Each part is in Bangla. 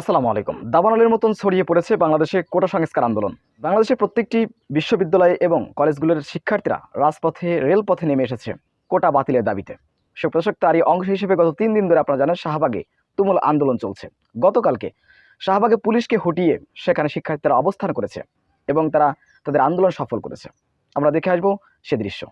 আসসালামু আলাইকুম। দাবানলের মতন ছড়িয়ে পড়েছে বাংলাদেশে কোটা সংস্কার আন্দোলন। বাংলাদেশের প্রত্যেকটি বিশ্ববিদ্যালয় এবং কলেজগুলোর শিক্ষার্থীরা রাজপথে রেলপথে নেমে এসেছে কোটা বাতিলের দাবিতে। সুপ্রদর্শক, তারই অংশ হিসেবে গত 3 দিন ধরে আপনারা জানেন শাহবাগে তুমুল আন্দোলন চলছে। গতকালকে শাহবাগে পুলিশকে হটিয়ে সেখানে শিক্ষার্থীরা অবস্থান করেছে এবং তারা তাদের আন্দোলন সফল করেছে। আমরা দেখে আসবো সে দৃশ্য।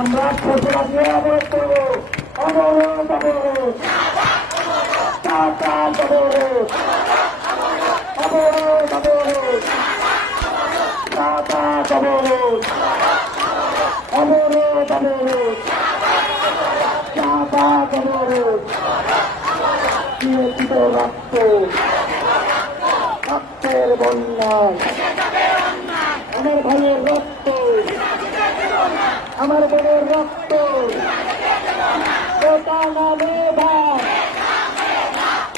আমরা প্রশাসনকে অবরোধ করব, অবরোধ অবরোধ, অবরোধ অবরোধ, অবরোধ অবরোধ, অবরোধ অবরোধ, অবরোধ, নিয়োজিত রক্ত, রক্তের বন্যায় আমার ভাইয়ের রক্ত, আমার বোনের রক্ত, কোটা না মেধা,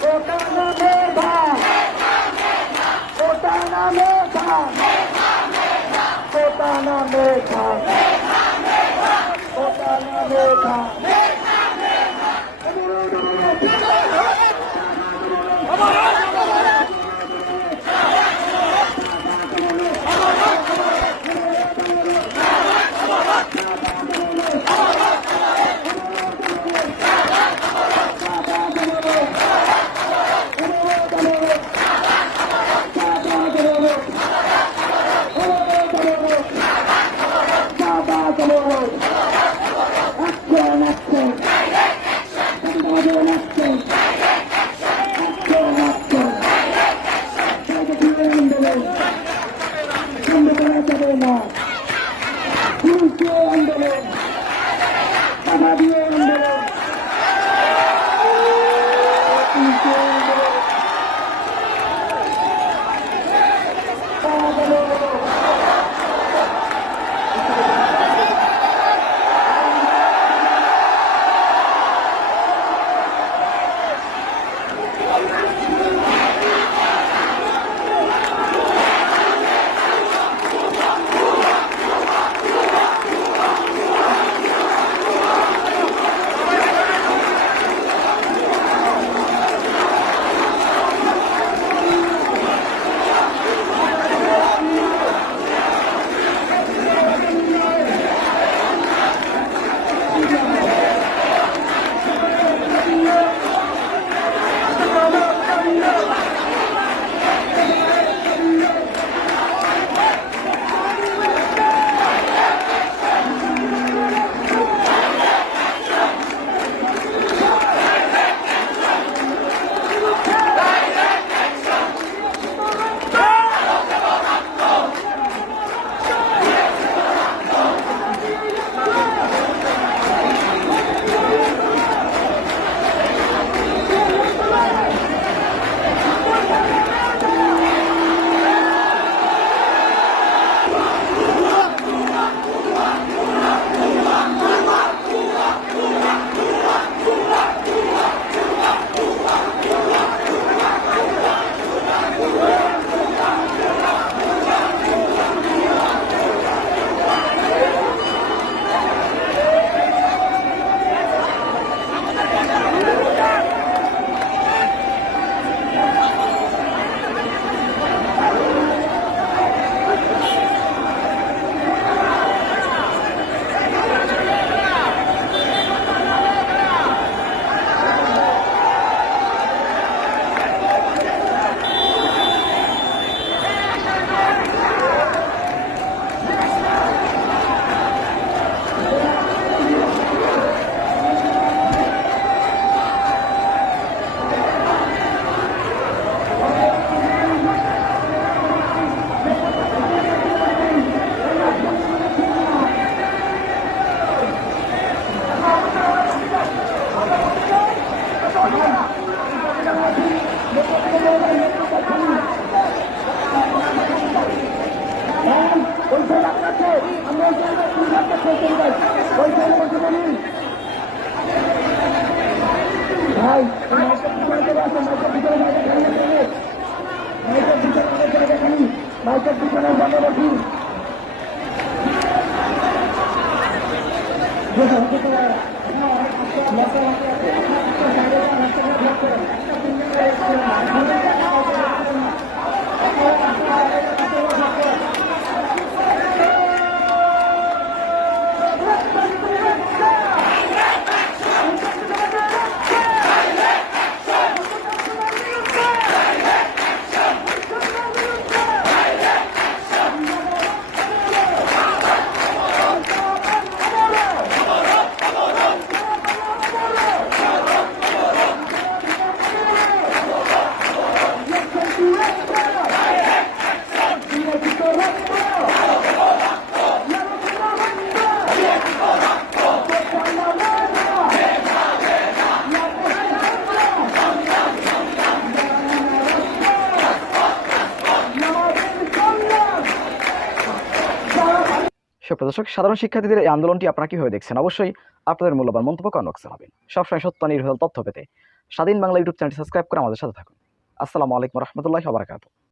কোটা না মেধা, কোটা না মেধা, কোটা না মেধা, কোটা না মেধা। Action, action. সুপ্রদর্শক, সাধারণ শিক্ষার্থীদের এই আন্দোলনটি আপনারা কিভাবে দেখছেন? অবশ্যই আপনাদের মূল্যবান মন্তব্য কমেন্ট বক্সে জানাবেন। সবসময় সত্য নির্ভুল তথ্য পেতে স্বাধীন বাংলা ইউটিউব চ্যানেলটি সাবস্ক্রাইব করে আমাদের সাথে থাকুন। আসসালামু আলাইকুম রহমতুল্লাহি ওয়া বারাকাতুহু।